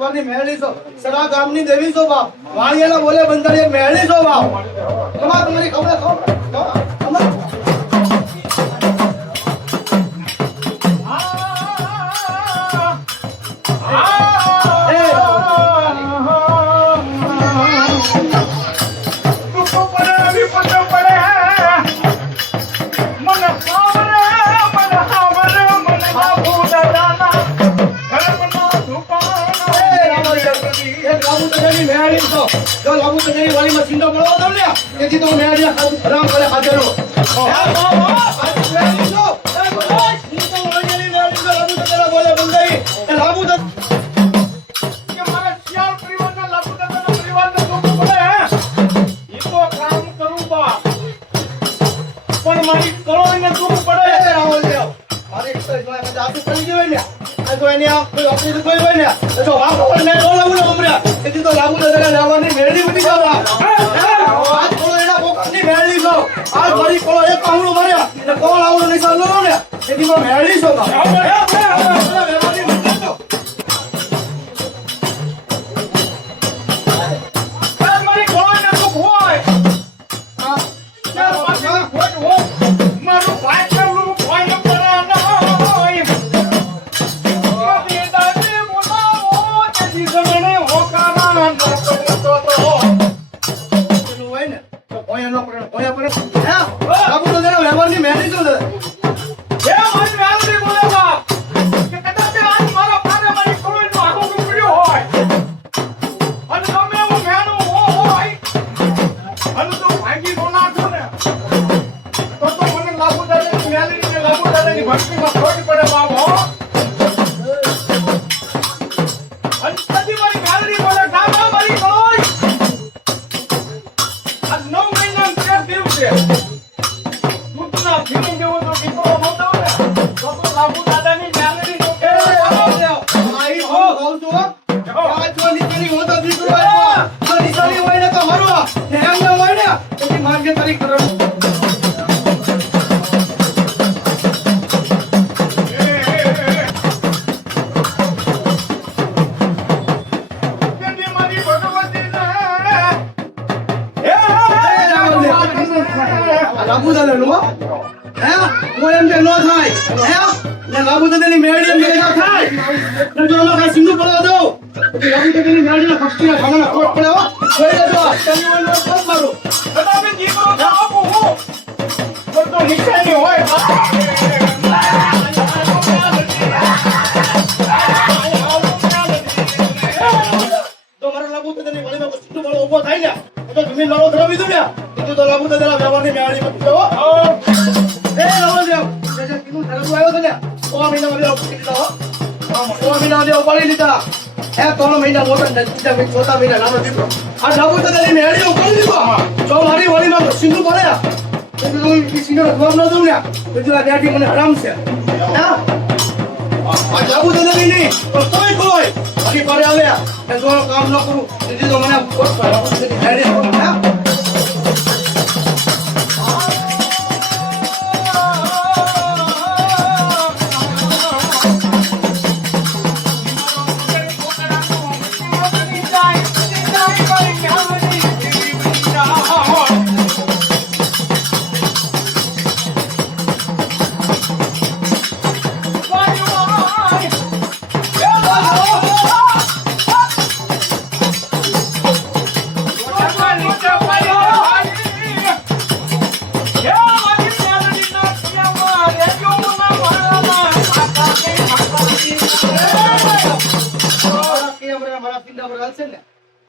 વ્યવહારની મેળવી છો સગા ગામની દેવી છો બાપ વાણિયાના બોલે બંધારી મેળવી છો બાપ તમારી ખબર જો લાગુ તો જેની વાલીમાં સિંધો મળવા દઉં ને તેથી તો મેં રામ કરે હાજરો બોલે બંધાઈ લાગુ તો મારા શિયાળ પરિવારના લાગુ તો પરિવારને જોવું પડે એ તો કામ કરું બા પણ મારી કરોઈને જોવું પડે રાવલ દેવ મારી આસુ પડી ગયો ને આ તો એની આ કોઈ ઓપરેશન કોઈ હોય ને તો વાપ પર મે બોલાવું ને ઉમર્યા તેથી તો લાગુ દાદા લેવાની મેળવી બધી જાવ આજ કોળો એના પોકરની મેળવી છો આજ મારી કોળો એક કામણું માર્યા ને કોળ આવડો નિશાન લો ને તેથી તો મેળવી છો લાગુ દાદા નો હે કોઈ એમ કે નો થાય હે ને લાગુ દાદાની મેળી એમ કે ના થાય ને જો નો કાઈ સિંધુ પડવા દો લાગુ દાદાની મેળીના ફક્તિના ખાના કોટ પડે હો કોઈ દેજો તને નો કોટ મારો તમે દીકરો થાપો હો તો નિશાની હોય તો મારા લાગુ દાદાની વાળીમાં સિંધુ પડો ઊભો થાય ને તો તમે લડો ધરાવી દો ને તું તો લાગુ દાદાના વ્યવહારની મેળી મત કરો એ લાવો દેવ જે કીધું ધરવું આવ્યો છે ને 6 મહિના માં ઉપાડી લીધા હો 6 મહિના માં ઉપાડી લીધા હે 3 મહિના મોટા બીજા 4 મહિના નાનો દીકરો આ લાગુ દાદાની મેળી ઉપાડી લીધો જો મારી વાડીમાં સિંધુ પડ્યા તો તું ઈ સિંધુ જવાબ ન દઉં ને તો આ ડેડી મને હરામ છે હા આ લાગુ દાદાની નહીં તો કોઈ મારી પાસે આવ્યા એ જો કામ ન કરું તેથી તો મને કોટ પડ્યો મેળી હા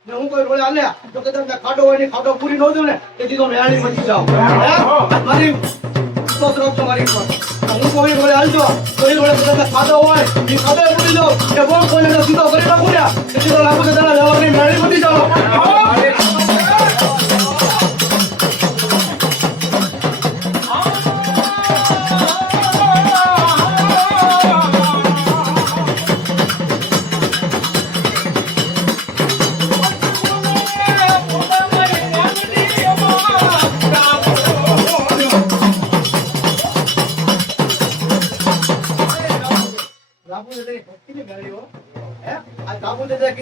હું કોઈ રોળે આલ્યા તો કદાચ ખાડો હોય ને ખાડો પૂરી ન દઉં ને તેથી તો મેળી મચી જાવ મારી સ્તોત્ર મારી હું કોઈ રોળે હાલજો તો એ રોળે કદાચ ખાડો હોય એ ખાડો પૂરી દો કે કોણ કોઈને સીધો કરી નાખું ને તેથી તો લાગુ દાદાના વ્યવહારની મેળી મચી જાવ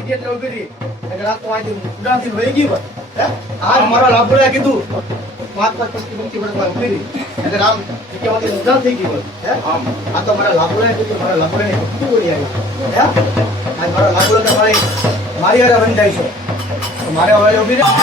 હતી એટલે ઊભી રહી. એટલે આ તો અહીંથી ઉડાનથી વહી ગઈ હોય. હે? આજ મારા લાભુડાએ કીધું 5-5 મિનિટથી વળગવા ઊભી રહી. એટલે આમ જગ્યામાંથી ઉડાન થઈ ગઈ હોય. હે? આ તો મારા લાભુડાએ કીધું, મારા લાભુડાએ કેટલી વળી આવી. હે? આજ મારા લાભુડા તો મારી હારે બંધાય છે. તો મારે હવે ઊભી રહી.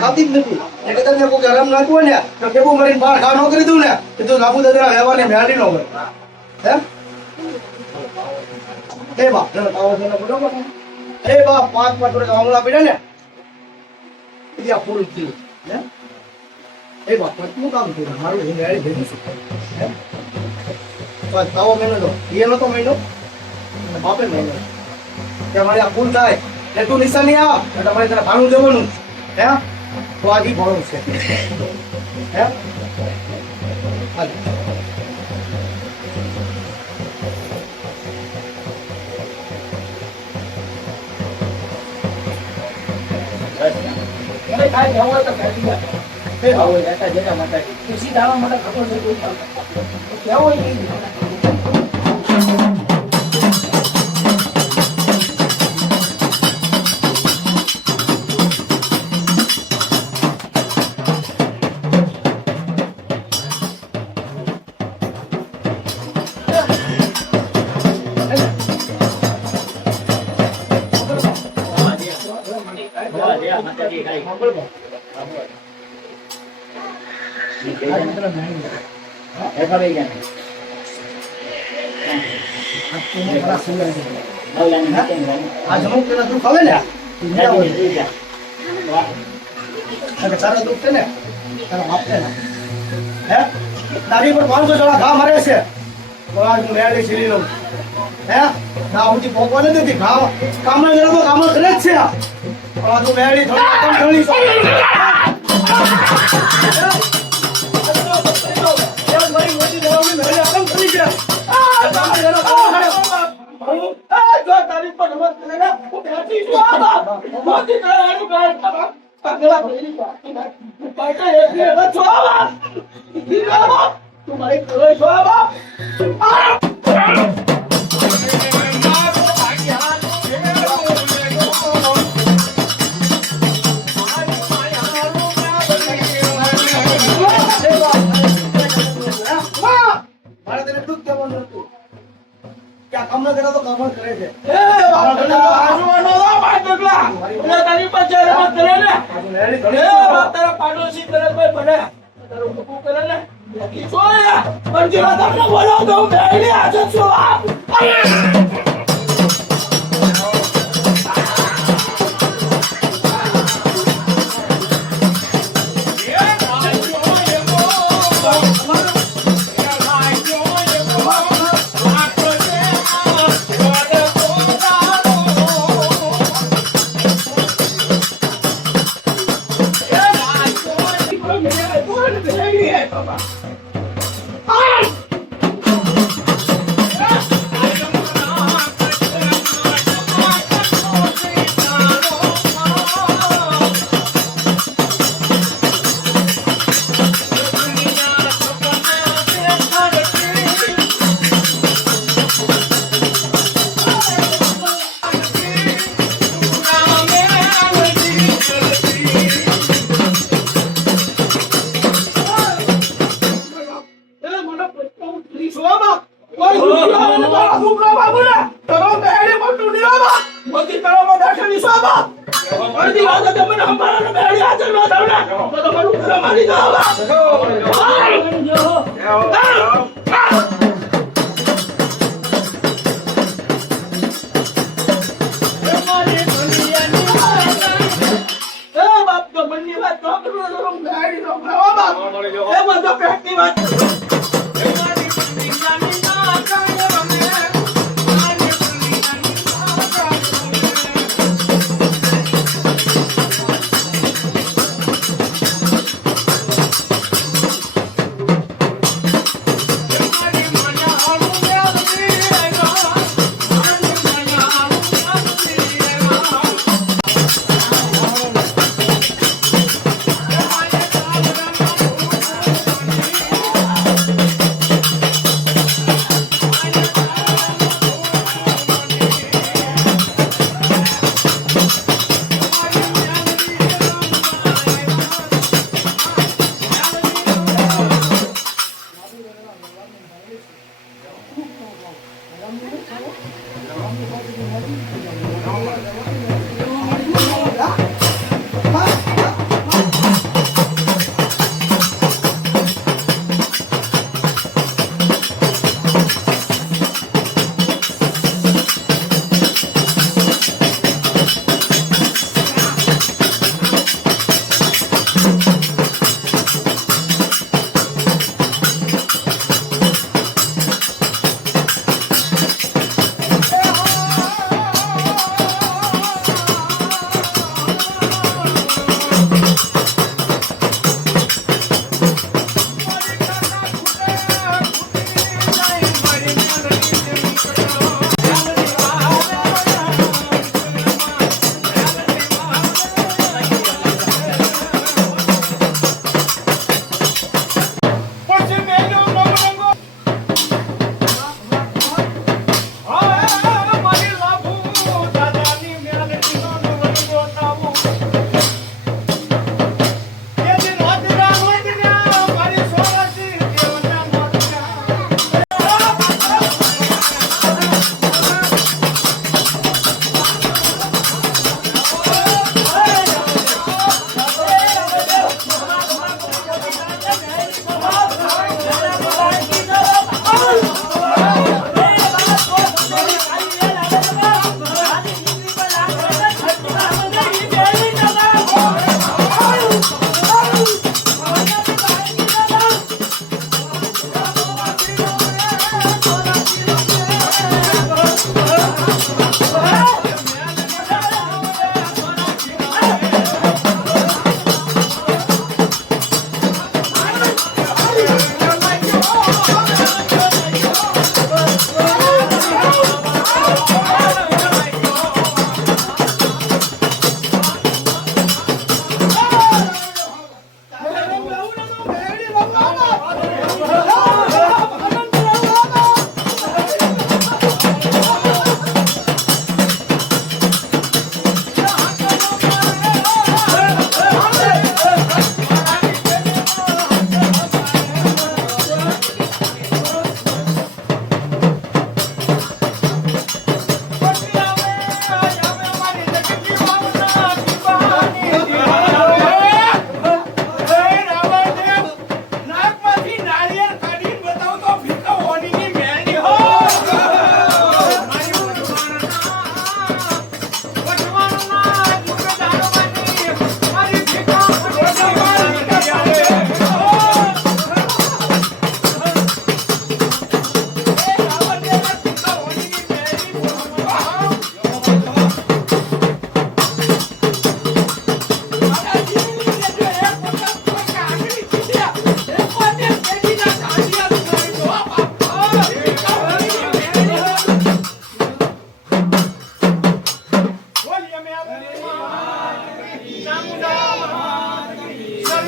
ખાતી જ નથી. એટલે તમને કોઈ ગરમ નાખવું હોય ને તો કેવું મારીને બહાર ઘા ન કરી દઉં ને એ તો લાભુ દાદાના વ્યવહારને મેળવી ન હોય. હે? એ બા બરોબર. એ બા 5 થોડા આમળા પડ્યા ને એ આ પૂરું થયું. હે? એ બા પતનું કામ થયું મારું હું મેળી ભેગું છું. હે? બસ આવો મહિનો તો એનો તો મહિનો બાપે મહિનો કે મારી આ ભૂલ થાય એટલે તું નિશાની આવ એટલે તમારે તને ભાણું દેવાનું. હે? તો આજી ભણું છે. હે? હાલ. તારા દુઃખ છે ને તારા બાપને તારી પર 500 જણા ઘા મારે છે. હું મેળી છીલી લઉં. હે? ના હું પોકવા નથી ઘા કામ ના તો કામ કરે જ છે. પણ તું મેળી થોડી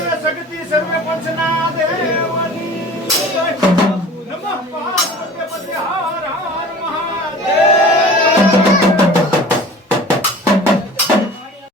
સર્વે શક્તિ સર્વે પંચના દેવની નમઃ પાર્વતી પતે હર હર મહાદેવ